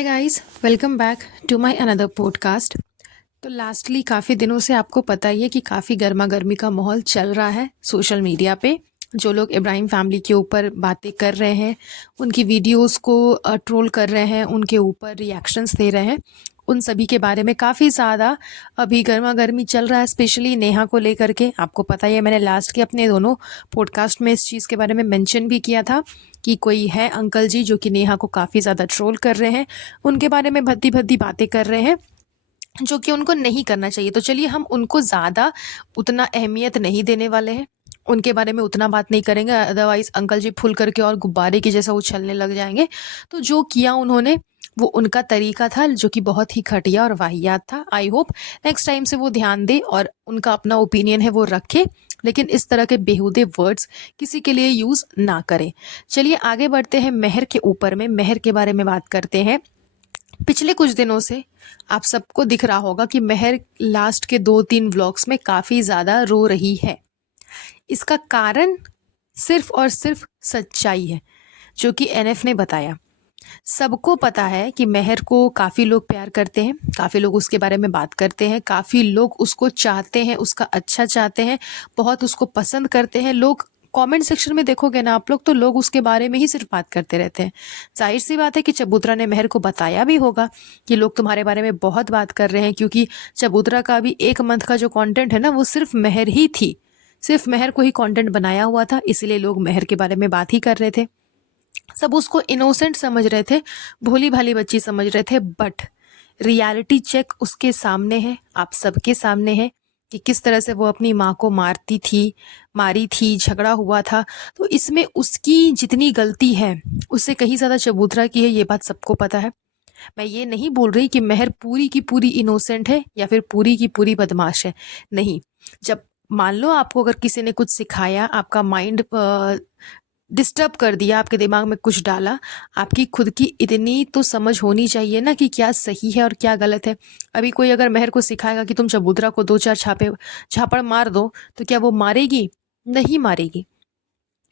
Hi guys, welcome back to my another podcast. तो lastly काफ़ी दिनों से आपको पता ही है कि काफ़ी गर्मा गर्मी का माहौल चल रहा है सोशल मीडिया पे। जो लोग इब्राहिम फैमिली के ऊपर बातें कर रहे हैं, उनकी वीडियोस को ट्रोल कर रहे हैं, उनके ऊपर रिएक्शंस दे रहे हैं, उन सभी के बारे में काफ़ी ज़्यादा अभी गर्मा गर्मी चल रहा है, स्पेशली नेहा को लेकर के। आपको पता ही है, मैंने लास्ट के अपने दोनों पॉडकास्ट में इस चीज़ के बारे में मेंशन भी किया था कि कोई है अंकल जी जो कि नेहा को काफ़ी ज़्यादा ट्रोल कर रहे हैं, उनके बारे में भद्दी भद्दी बातें कर रहे हैं जो कि उनको नहीं करना चाहिए। तो चलिए हम उनको ज़्यादा उतना अहमियत नहीं देने वाले हैं, उनके बारे में उतना बात नहीं करेंगे, अदरवाइज़ अंकल जी फूल करके और गुब्बारे की जैसा उछलने लग जाएंगे। तो जो किया उन्होंने वो उनका तरीका था जो कि बहुत ही घटिया और वाहियात था। आई होप नेक्स्ट टाइम से वो ध्यान दे और उनका अपना ओपिनियन है वो रखे, लेकिन इस तरह के बेहुदे वर्ड्स किसी के लिए यूज़ ना करें। चलिए आगे बढ़ते हैं मेहर के ऊपर में, मेहर के बारे में बात करते हैं। पिछले कुछ दिनों से आप सबको दिख रहा होगा कि मेहर लास्ट के 2-3 व्लॉग्स में काफ़ी ज़्यादा रो रही है। इसका कारण सिर्फ और सिर्फ सच्चाई है जो कि एनएफ ने बताया। सबको पता है कि मेहर को काफ़ी लोग प्यार करते हैं, काफ़ी लोग उसके बारे में बात करते हैं, काफ़ी लोग उसको चाहते हैं, उसका अच्छा चाहते हैं, बहुत उसको पसंद करते हैं। लोग कमेंट सेक्शन में देखोगे ना आप लोग, तो लोग उसके बारे में ही सिर्फ बात करते रहते हैं। जाहिर सी बात है कि चबूतरा ने मेहर को बताया भी होगा कि लोग तुम्हारे बारे में बहुत बात कर रहे हैं, क्योंकि चबूतरा का भी 1 मंथ का जो कंटेंट है ना, वो सिर्फ मेहर ही थी, सिर्फ मेहर को ही कंटेंट बनाया हुआ था, इसलिए लोग मेहर के बारे में बात ही कर रहे थे। सब उसको इनोसेंट समझ रहे थे, भोली भाली बच्ची समझ रहे थे, बट रियलिटी चेक उसके सामने है, आप सबके सामने है कि किस तरह से वो अपनी माँ को मारी थी, झगड़ा हुआ था। तो इसमें उसकी जितनी गलती है उससे कहीं ज़्यादा चबूतरा की है, ये बात सबको पता है। मैं ये नहीं बोल रही कि मेहर पूरी की पूरी इनोसेंट है या फिर पूरी की पूरी बदमाश है, नहीं। जब मान लो आपको अगर किसी ने कुछ सिखाया, आपका माइंड डिस्टर्ब कर दिया, आपके दिमाग में कुछ डाला, आपकी खुद की इतनी तो समझ होनी चाहिए ना कि क्या सही है और क्या गलत है। अभी कोई अगर मेहर को सिखाएगा कि तुम चबूतरा को 2-4 झापड़ मार दो, तो क्या वो मारेगी? नहीं मारेगी,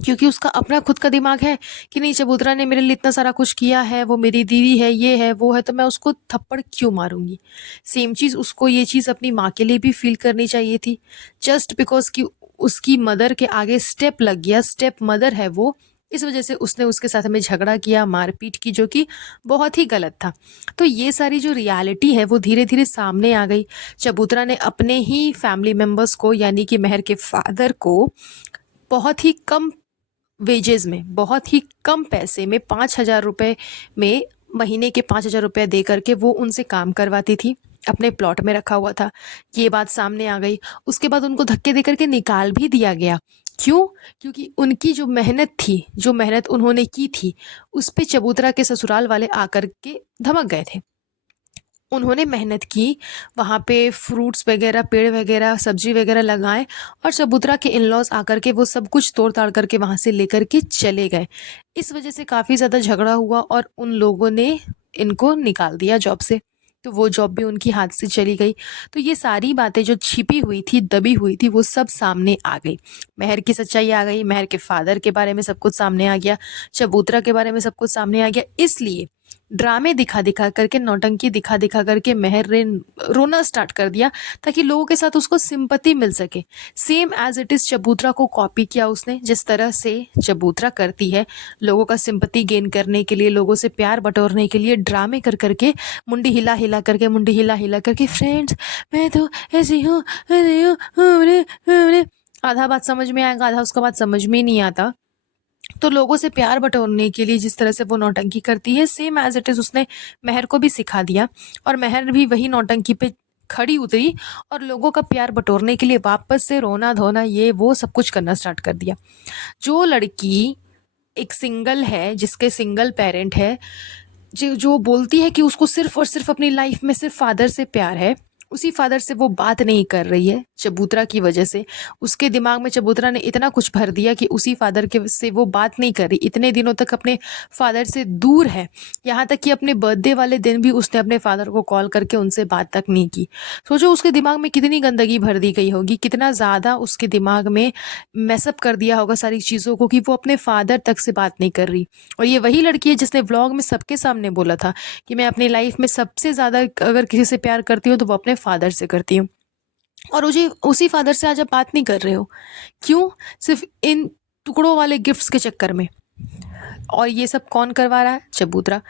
क्योंकि उसका अपना खुद का दिमाग है कि नहीं, चबूतरा ने मेरे लिए इतना सारा कुछ किया है, वो मेरी दीदी है, ये है, वो है, तो मैं उसको थप्पड़ क्यों मारूंगी। सेम चीज़ उसको ये चीज़ अपनी माँ के लिए भी फील करनी चाहिए थी। जस्ट बिकॉज कि उसकी मदर के आगे स्टेप लग गया, स्टेप मदर है वो, इस वजह से उसने उसके साथ में झगड़ा किया, मारपीट की, जो कि बहुत ही गलत था। तो ये सारी जो रियलिटी है वो धीरे धीरे सामने आ गई। चबूतरा ने अपने ही फैमिली मेम्बर्स को, यानी कि मेहर के फादर को, बहुत ही कम वेजेस में, बहुत ही कम पैसे में, 5,000 रुपये में, महीने के 5,000 रुपये दे करके वो उनसे काम करवाती थी, अपने प्लॉट में रखा हुआ था। ये बात सामने आ गई। उसके बाद उनको धक्के दे करके निकाल भी दिया गया। क्यों? क्योंकि उनकी जो मेहनत थी, जो मेहनत उन्होंने की थी, उस पे चबूतरा के ससुराल वाले आकर के धमक गए थे। उन्होंने मेहनत की, वहाँ पे फ्रूट्स वगैरह, पेड़ वगैरह, सब्जी वगैरह लगाए, और चबूतरा के इन-लॉज आकर के वो सब कुछ तोड़ ताड़ करके वहाँ से लेकर के चले गए। इस वजह से काफ़ी ज़्यादा झगड़ा हुआ और उन लोगों ने इनको निकाल दिया जॉब से। तो वो जॉब भी उनकी हाथ से चली गई। तो ये सारी बातें जो छिपी हुई थी, दबी हुई थी, वो सब सामने आ गई। मेहर की सच्चाई आ गई, मेहर के फादर के बारे में सब कुछ सामने आ गया, चबूतरा के बारे में सब कुछ सामने आ गया। इसलिए ड्रामे दिखा दिखा करके, नौटंकी दिखा दिखा करके मेहर ने रोना स्टार्ट कर दिया, ताकि लोगों के साथ उसको सिंपैथी मिल सके। सेम एज इट इज़ चबूतरा को कॉपी किया उसने, जिस तरह से चबूतरा करती है लोगों का सिंपैथी गेन करने के लिए, लोगों से प्यार बटोरने के लिए, ड्रामे कर करके, मुंडी हिला हिला करके, मुंडी हिला हिला करके, फ्रेंड्स मैं तो ऐसी हूँ, ऐसी हूँ, आधा बात समझ में आएगा, आधा उसका बात समझ में ही नहीं आता। तो लोगों से प्यार बटोरने के लिए जिस तरह से वो नौटंकी करती है, सेम एज इट इज़ उसने मेहर को भी सिखा दिया, और मेहर भी वही नौटंकी पे खड़ी उतरी और लोगों का प्यार बटोरने के लिए वापस से रोना धोना, ये वो सब कुछ करना स्टार्ट कर दिया। जो लड़की एक सिंगल है, जिसके सिंगल पेरेंट है, जो जो बोलती है कि उसको सिर्फ और सिर्फ अपनी लाइफ में सिर्फ फादर से प्यार है, उसी फादर से वो बात नहीं कर रही है चबूतरा की वजह से। उसके दिमाग में चबूतरा ने इतना कुछ भर दिया कि उसी फादर के से वो बात नहीं कर रही, इतने दिनों तक अपने फादर से दूर है। यहाँ तक कि अपने बर्थडे वाले दिन भी उसने अपने फादर को कॉल करके उनसे बात तक नहीं की। सोचो उसके दिमाग में कितनी गंदगी भर दी गई होगी, कितना ज़्यादा उसके दिमाग में मैसअप कर दिया होगा सारी चीज़ों को कि वो अपने फादर तक से बात नहीं कर रही। और ये वही लड़की है जिसने व्लॉग में सबके सामने बोला था कि मैं अपनी लाइफ में सबसे ज़्यादा अगर किसी से प्यार करती हूँ तो वो अपने फादर से करती हूँ। और मुझे उसी फादर से आज आप बात नहीं कर रहे हो, क्यों? सिर्फ इन टुकड़ों वाले गिफ्ट्स के चक्कर में। और ये सब कौन करवा रहा है? चबूतरा।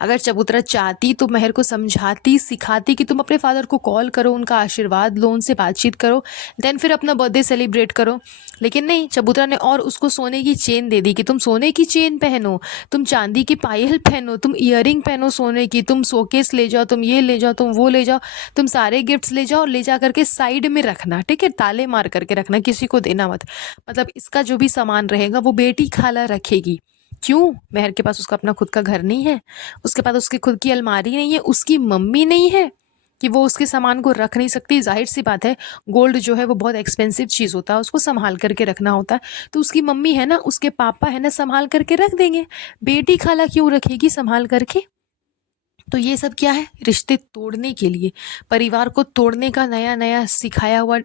अगर चबूतरा चाहती तो मेहर को समझाती, सिखाती कि तुम अपने फादर को कॉल करो, उनका आशीर्वाद लो, उनसे बातचीत करो, देन फिर अपना बर्थडे सेलिब्रेट करो। लेकिन नहीं, चबूतरा ने और उसको सोने की चेन दे दी कि तुम सोने की चेन पहनो, तुम चांदी की पायल पहनो, तुम ईयरिंग पहनो सोने की, तुम शोकेस ले जाओ, तुम ये ले जाओ, तुम वो ले जाओ, तुम सारे गिफ्ट्स ले जाओ, ले जा करके साइड में रखना, ठीक है? ताले मार करके रखना, किसी को देना मत। मतलब इसका जो भी सामान रहेगा वो बेटी खाला रखेगी। क्यों? मेहर के पास उसका अपना खुद का घर नहीं है, उसके पास उसकी खुद की अलमारी नहीं है, उसकी मम्मी नहीं है कि वो उसके सामान को रख नहीं सकती। जाहिर सी बात है, गोल्ड जो है वो बहुत एक्सपेंसिव चीज़ होता है, उसको संभाल करके रखना होता है। तो उसकी मम्मी है ना, उसके पापा है ना, संभाल करके रख देंगे। बेटी खाला क्यों रखेगी संभाल करके? तो ये सब क्या है? रिश्ते तोड़ने के लिए, परिवार को तोड़ने का नया नया सिखाया हुआ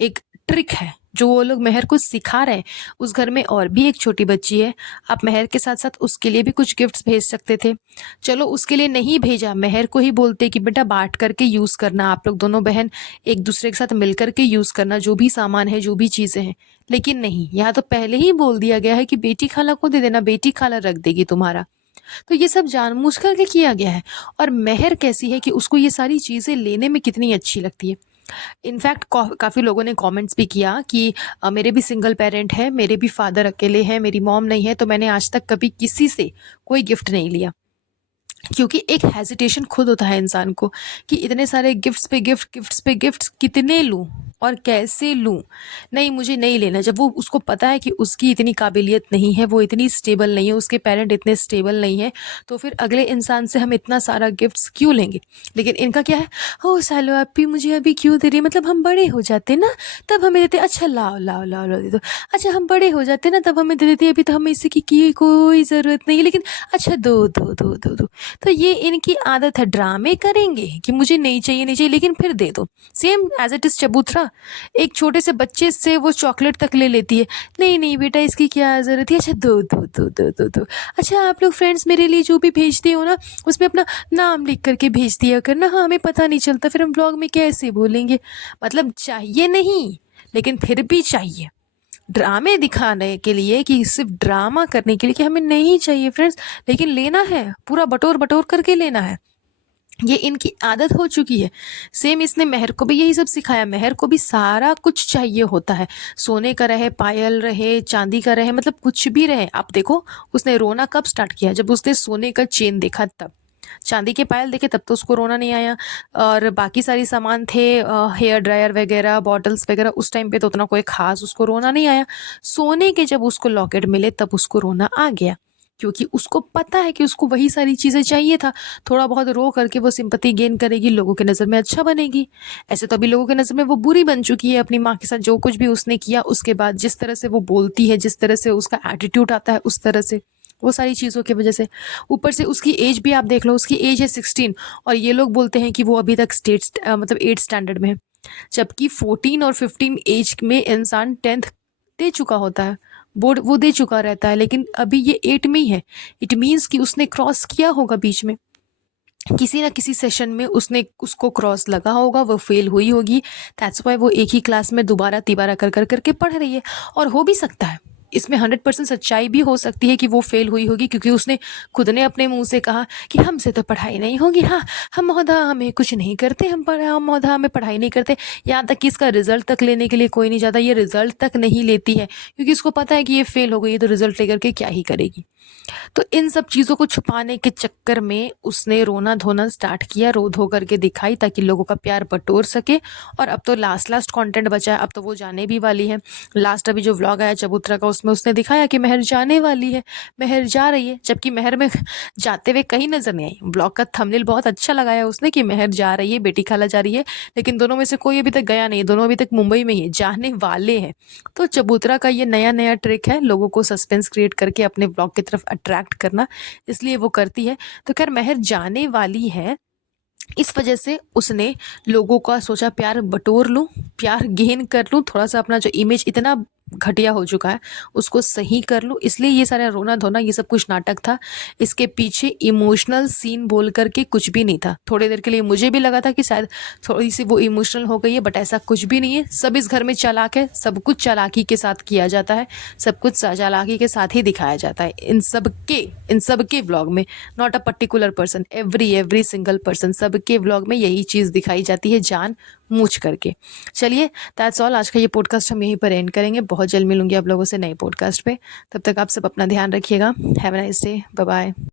एक ट्रिक है जो वो लोग मेहर को सिखा रहे हैं। उस घर में और भी एक छोटी बच्ची है, आप मेहर के साथ साथ उसके लिए भी कुछ गिफ्ट्स भेज सकते थे। चलो उसके लिए नहीं भेजा, मेहर को ही बोलते कि बेटा बांट करके यूज़ करना, आप लोग दोनों बहन एक दूसरे के साथ मिल करके यूज़ करना, जो भी सामान है, जो भी चीज़ें हैं। लेकिन नहीं, यहाँ तो पहले ही बोल दिया गया है कि बेटी खाला को दे देना, बेटी खाला रख देगी तुम्हारा। तो ये सब जानबूझ करके किया गया है। और मेहर कैसी है कि उसको ये सारी चीज़ें लेने में कितनी अच्छी लगती है। इनफैक्ट काफ़ी लोगों ने कमेंट्स भी किया कि मेरे भी सिंगल पेरेंट है, मेरे भी फादर अकेले हैं, मेरी मॉम नहीं है, तो मैंने आज तक कभी किसी से कोई गिफ्ट नहीं लिया। क्योंकि एक हेजिटेशन खुद होता है इंसान को कि इतने सारे गिफ्ट्स पे गिफ्ट, गिफ्ट्स पे गिफ्ट्स कितने लूँ और कैसे लूँ? नहीं, मुझे नहीं लेना। जब वो उसको पता है कि उसकी इतनी काबिलियत नहीं है, वो इतनी स्टेबल नहीं है, उसके पेरेंट इतने स्टेबल नहीं है, तो फिर अगले इंसान से हम इतना सारा गिफ्ट्स क्यों लेंगे? लेकिन इनका क्या है, ओह सालो आप भी मुझे अभी क्यों दे रही है? मतलब हम बड़े हो जाते ना तब हमें देते। अच्छा लाओ लाओ लाओ लाओ दे दो। अच्छा हम बड़े हो जाते ना तब हमें दे देती, अभी तो हमें इसी की कोई ज़रूरत नहीं है, लेकिन अच्छा दो दो दो दो दो। तो ये इनकी आदत है, ड्रामे करेंगे कि मुझे नहीं चाहिए नहीं चाहिए, लेकिन फिर दे दो। सेम एज इट इज़ चबूतरा, एक छोटे से बच्चे से वो चॉकलेट तक ले लेती है। नहीं नहीं बेटा इसकी क्या ज़रूरत है, अच्छा दो दो दो दो दो दो। अच्छा आप लोग फ्रेंड्स मेरे लिए जो भी भेजते हो ना उसमें अपना नाम लिख करके भेज दिया करना, हाँ हमें पता नहीं चलता, फिर हम ब्लॉग में कैसे बोलेंगे। मतलब चाहिए नहीं, लेकिन फिर भी चाहिए, ड्रामे दिखाने के लिए, कि सिर्फ ड्रामा करने के लिए कि हमें नहीं चाहिए फ्रेंड्स, लेकिन लेना है, पूरा बटोर बटोर करके लेना है। ये इनकी आदत हो चुकी है। सेम इसने मेहर को भी यही सब सिखाया। मेहर को भी सारा कुछ चाहिए होता है, सोने का रहे, पायल रहे, चांदी का रहे, मतलब कुछ भी रहे। आप देखो उसने रोना कब स्टार्ट किया? जब उसने सोने का चेन देखा तब। चांदी के पायल देखे तब तो उसको रोना नहीं आया। और बाकी सारी सामान थे, हेयर ड्रायर वगैरह, बॉटल्स वगैरह, उस टाइम पे तो उतना कोई खास उसको रोना नहीं आया। सोने के जब उसको लॉकेट मिले तब उसको रोना आ गया, क्योंकि उसको पता है कि उसको वही सारी चीज़ें चाहिए था। थोड़ा बहुत रो करके वो सिंपैथी गेन करेगी, लोगों की नज़र में अच्छा बनेगी। ऐसे तो अभी लोगों की नज़र में वो बुरी बन चुकी है, अपनी माँ के साथ जो कुछ भी उसने किया उसके बाद, जिस तरह से वो बोलती है, जिस तरह से उसका एटीट्यूड आता है, उस तरह से, वो सारी चीज़ों की वजह से। ऊपर से उसकी एज भी आप देख लो, उसकी एज है 16, और ये लोग बोलते हैं कि वो अभी तक मतलब 8th स्टैंडर्ड में है, जबकि 14 और 15 एज में इंसान 10th दे चुका होता है, बोर्ड वो दे चुका रहता है, लेकिन अभी ये 8 में ही है। इट मीन्स कि उसने क्रॉस किया होगा बीच में, किसी ना किसी सेशन में उसने उसको क्रॉस लगा होगा, वो फेल हुई होगी। दैट्स वाई वो एक ही क्लास में दोबारा तिबारा कर कर करके पढ़ रही है। और हो भी सकता है, इसमें 100% सच्चाई भी हो सकती है कि वो फेल हुई होगी, क्योंकि उसने खुद ने अपने मुंह से कहा कि हमसे तो पढ़ाई नहीं होगी, हाँ हम महोदय हमें कुछ नहीं करते, हम महोदय हमें पढ़ाई नहीं करते। यहाँ तक कि इसका रिजल्ट तक लेने के लिए कोई नहीं जाता, ये रिजल्ट तक नहीं लेती है, क्योंकि इसको पता है कि ये फेल हो गई है तो रिजल्ट लेकर के क्या ही करेगी। तो इन सब चीज़ों को छुपाने के चक्कर में उसने रोना धोना स्टार्ट किया, रो धो करके दिखाई ताकि लोगों का प्यार बटोर सके। और अब तो लास्ट कंटेंट बचा है, अब तो वो जाने भी वाली है। लास्ट अभी जो व्लॉग आया चबूतरा का, उसमें उसने दिखाया कि महर जाने वाली है, महर जा रही है, जबकि महर में जाते हुए कहीं नजर नहीं आई। ब्लॉग का थंबनेल बहुत अच्छा लगाया उसने कि महर जा रही है, बेटी खाला जा रही है, लेकिन दोनों में से कोई अभी तक गया नहीं, दोनों अभी तक मुंबई में ही है, जाने वाले हैं। तो चबूतरा का ये नया नया ट्रिक है, लोगों को सस्पेंस क्रिएट करके अपने ब्लॉग की तरफ अट्रैक्ट करना, इसलिए वो करती है। तो खैर महर जाने वाली है, इस वजह से उसने लोगों का सोचा प्यार बटोर लूं, प्यार गेन कर लूं, थोड़ा सा अपना जो इमेज इतना घटिया हो चुका है उसको सही कर लूं, इसलिए ये सारा रोना धोना ये सब कुछ नाटक था। इसके पीछे इमोशनल सीन बोल करके कुछ भी नहीं था। थोड़ी देर के लिए मुझे भी लगा था कि शायद थोड़ी सी वो इमोशनल हो गई है, बट ऐसा कुछ भी नहीं है। सब इस घर में चालाक है, सब कुछ चालाकी के साथ किया जाता है, सब कुछ चालाकी के साथ ही दिखाया जाता है इन सब के व्लॉग में। Not a particular person, every single person, सबके व्लॉग में यही चीज़ दिखाई जाती है, जान मूझ करके। चलिए दैट्स ऑल, आज का ये पॉडकास्ट हम यहीं पर एंड करेंगे। बहुत जल्द मिलूंगी आप लोगों से नए पॉडकास्ट पे। तब तक आप सब अपना ध्यान रखिएगा। Have a nice day, bye bye.